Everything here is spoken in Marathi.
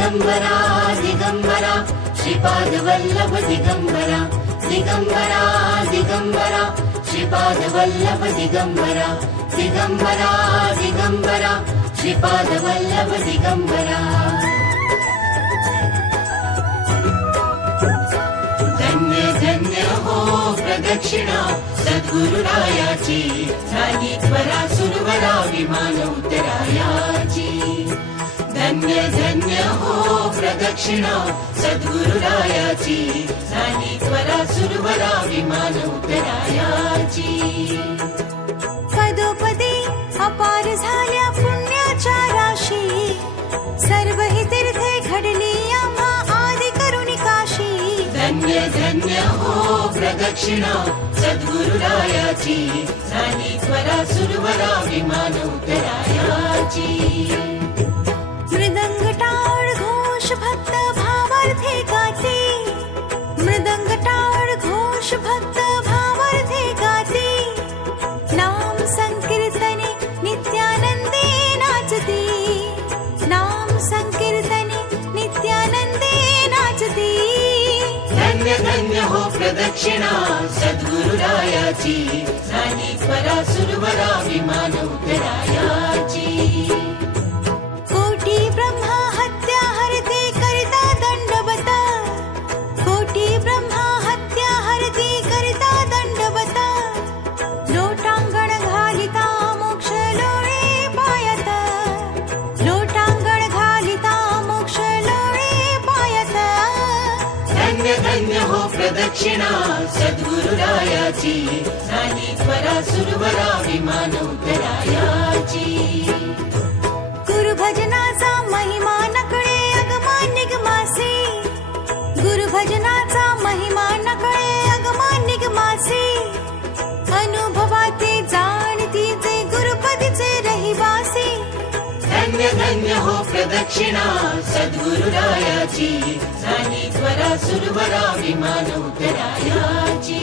दिगंबरा दिगंबरा श्रीपाद वल्लभ दिगंबरा दिगंबरा दिगंबरा श्रीपाद वल्लभ दिगंबरा दिगंबरा दिगंबरा श्रीपाद वल्लभ दिगंबरा धन्य धन्य हो प्रदक्षिणा सद्गुरुरायाची झाली त्वरा सुरवरा विमान उतरायाची धन्य धन्य हो प्रदक्षिणा सद्गुरुरायाची झाली त्वरा सुरवरा विमान उतरायाची पदोपदी अपार झाल्या पुण्याच्या राशी सर्व ही तीर्थे घडली आम्हा आदि करुणी काशी धन्य धन्य हो प्रदक्षिणा सद्गुरुरायाची झाली त्वरा सुरवरा विमान उतरायाची मृदंग टाळ घोष भक्त भावार्थे गाते मृदंग टाळ घोष भक्त भावार्थे गाते नाम संकीर्तने नित्यानंदे नाचते नाम संकीर्तने नित्यानंदे नाचते धन्य धन्य हो प्रदक्षिणा सद्गुरुरायाची झाली त्वरा सुरवरा विमान उतरायाची कोटी ब्रह्मा हत्या हरते करिता दंडवत कोटी ब्रह्मा हत्या हरते करिता दंडवत लोटांगण घालिता मोक्ष लोळे पायत लोटांगण घालिता मोक्ष लोळे पायत धन्य धन्य हो प्रदक्षिणा सद्गुरुरायाची झाली त्वरा सुरवरा विमान उतरायाची गुरुभजनाचा महिमा नकळे अगमा निगमासे गुरुभजनाचा महिमा नकळे अगमा निगमासे अनुभवाते जाणतीचे गुरुपदीचे रहिवासी धन्य धन्य हो प्रदक्षिणा सद्गुरुरायाची झाली त्वरा सुरवरा विमान उतरायाची